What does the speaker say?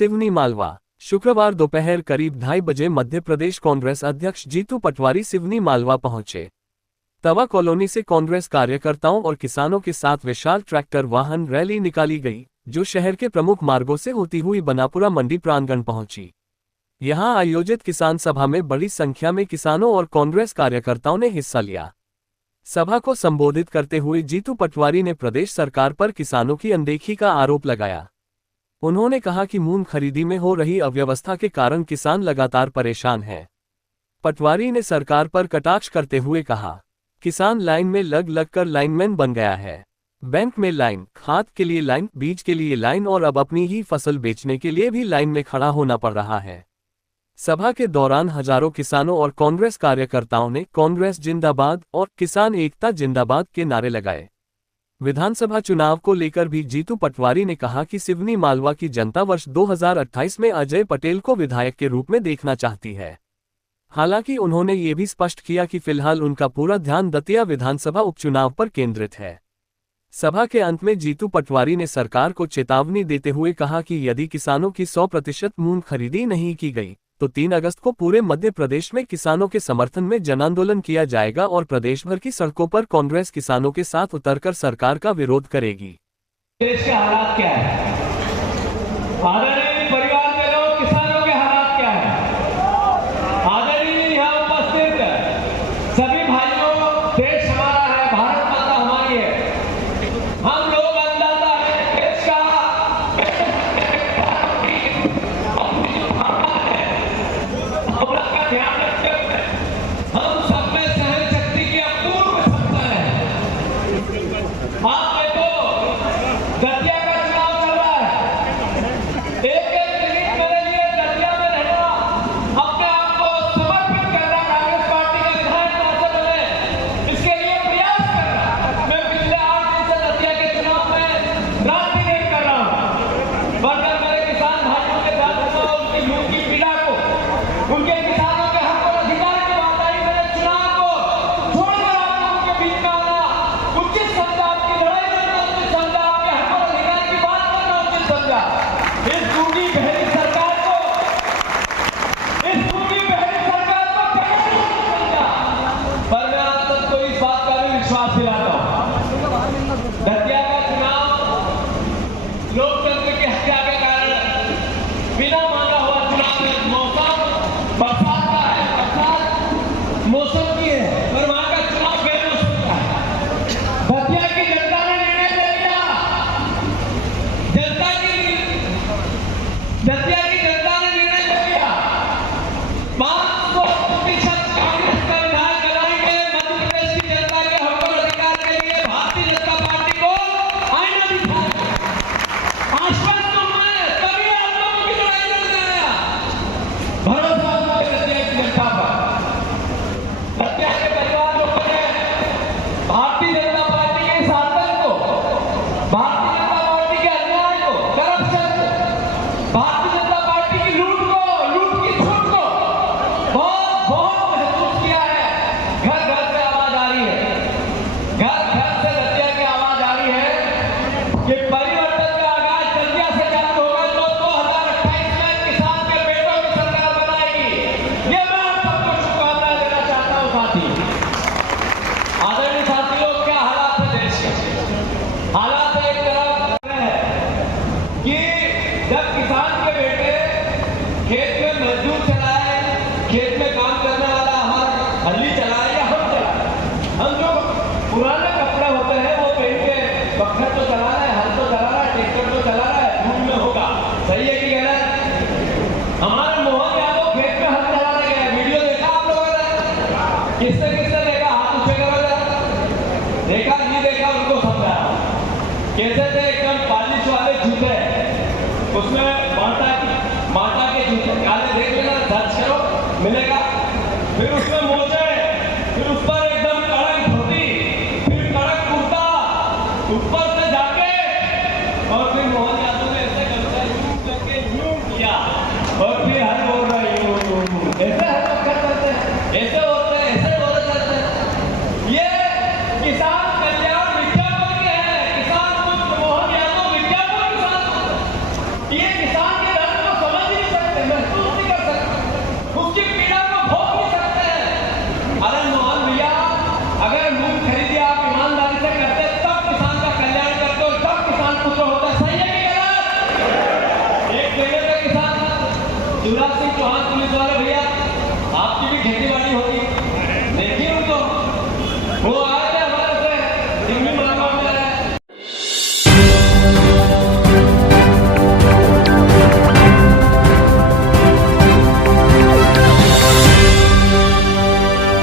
सिवनी मालवा। शुक्रवार दोपहर करीब 2:30 बजे मध्य प्रदेश कांग्रेस अध्यक्ष जीतू पटवारी सिवनी मालवा पहुंचे। तवा कॉलोनी से कांग्रेस कार्यकर्ताओं और किसानों के साथ विशाल ट्रैक्टर वाहन रैली निकाली गई, जो शहर के प्रमुख मार्गों से होती हुई बनापुरा मंडी प्रांगण पहुंची। यहां आयोजित किसान सभा में बड़ी संख्या में किसानों और कांग्रेस कार्यकर्ताओं ने हिस्सा लिया। सभा को संबोधित करते हुए जीतू पटवारी ने प्रदेश सरकार पर किसानों की अनदेखी का आरोप लगाया। उन्होंने कहा कि मूंग खरीदी में हो रही अव्यवस्था के कारण किसान लगातार परेशान हैं। पटवारी ने सरकार पर कटाक्ष करते हुए कहा, किसान लाइन में लग कर लाइनमैन बन गया है। बैंक में लाइन, खाद के लिए लाइन, बीज के लिए लाइन और अब अपनी ही फसल बेचने के लिए भी लाइन में खड़ा होना पड़ रहा है। सभा के दौरान हजारों किसानों और कांग्रेस कार्यकर्ताओं ने कांग्रेस जिंदाबाद और किसान एकता जिंदाबाद के नारे लगाए। विधानसभा चुनाव को लेकर भी जीतू पटवारी ने कहा कि सिवनी मालवा की जनता वर्ष 2028 में अजय पटेल को विधायक के रूप में देखना चाहती है। हालांकि उन्होंने ये भी स्पष्ट किया कि फिलहाल उनका पूरा ध्यान दतिया विधानसभा उपचुनाव पर केंद्रित है। सभा के अंत में जीतू पटवारी ने सरकार को चेतावनी देते हुए कहा कि यदि किसानों की 100% मूंग खरीदी नहीं की गई तो 3 अगस्त को पूरे मध्य प्रदेश में किसानों के समर्थन में जनांदोलन किया जाएगा और प्रदेश भर की सड़कों पर कांग्रेस किसानों के साथ उतरकर सरकार का विरोध करेगी। देश के हालात क्या है? आदरणीय परिवार के लोग, किसानों के हालात क्या है? आदरणीय यहाँ उपस्थित सभी भाइयों, देश हमारा है, भारत माता हमारी है। हम लोग अन्नदाता है, देश का ध्यान रखते हुए हम सब में सहन शक्ति की अपूर्व क्षमता है। आप देखो, दतिया का चुनाव चल रहा है। एक मिनट मेरे लिए दतिया में रहना, अपने आप को समर्पित करना, कांग्रेस पार्टी का विधायक कैसे बने, इसके लिए प्रयास करना। मैं पिछले 8 दिन से दतिया के चुनाव में रात दिन एक कर रहा हूँ। बढ़कर मेरे किसान भाइयों के साथ उनकी यूं की पीड़ा को, उनके किसानों के हक और अधिकार की बात आई। मैंने चुनाव को छोड़कर आप लोगों के बीच में आना उचित समझा, आपकी लड़ाई लड़ना उचित समझा, आपके हक और अधिकार की बात करना उचित समझा। इस गूंगी बहरी सरकार को समझा। पर मैं आप सबको इस बात का भी विश्वास दिलाता हूं, दतिया का चुनाव लोकतंत्र की हत्या के कारण बिना मांगा हुआ चुनाव है। मौसम बरसात का है, बरसात मौसम की है, पर वहां का चुनाव बेमौसम का है। दतिया की जनता ने निर्णय ले लिया, दतिया की जनता ने निर्णय ले लिया, 500% कांग्रेस का विधायक बनाएंगे। मध्य प्रदेश की जनता के हक और अधिकार के लिए भारतीय जनता पार्टी को आईना दिखाएगा। आश्वस्त हूं मैं, तभी आप लोगों की लड़ाई लड़ने आया। भरोसा दतिया की जनता पर। दतिया के परिवार लोगों ने भारतीय जनता पार्टी के इस आतंक को, भारतीय जनता पार्टी के अन्याय को, करप्शन को, भारतीय जनता पार्टी की लूट की छूट को बहुत महसूस किया है। घर घर से आवाज आ रही है, घर घर से दतिया की आवाज आ रही है कि परिवर्तन का आगाज दतिया से चालू होगा, जो 2028 में किसान के पेटों की सरकार बनाएगी। ये मैं आप सबको शुभकामनाएं देना चाहता हूं। साथी, आदरणीय साथियों, क्या हालात है देश के? हालात एक तरफ है कि जब किसान के बेटे खेत में मजदूर चलाए, खेत में काम करने वाला हमारा हल्ली चलाए या हम चलाए, हम जो पुराने कपड़े होते हैं वो पहन के बखर तो चला रहा है, हल तो चला रहा है, ट्रैक्टर तो चला रहा है, धूप में होगा। सही है कि गलत? हमारे मोहन यादव खेत में हल चलाने गए, वीडियो देखा आप लोगों ने? किसने किसने देखा? हाथ ऊंचे करो जरा। देखा नहीं देखा उनको समझा। कैसे थे? एकदम पॉलिश वाले जूते, उसमें माटा के जूते काले, देख लेना, सर्च करो, मिलेगा। फिर उसमें मोजे, फिर उस पर एकदम कड़क धोती, फिर कड़क कुर्ता, ऊपर से जाके, और फिर मोहन यादव ने ऐसे करके यूं किया और फिर हर बोल रहा है यूं, ऐसे हर कर करते हैं, ऐसे होते हैं, ऐसे बोले जाते हैं। ये किसान कल्याण विज्ञापन के हैं, किसान पुत्र मोहन यादव विज्ञापन किसान, ये किसान के धर्म को सिवनी मालवा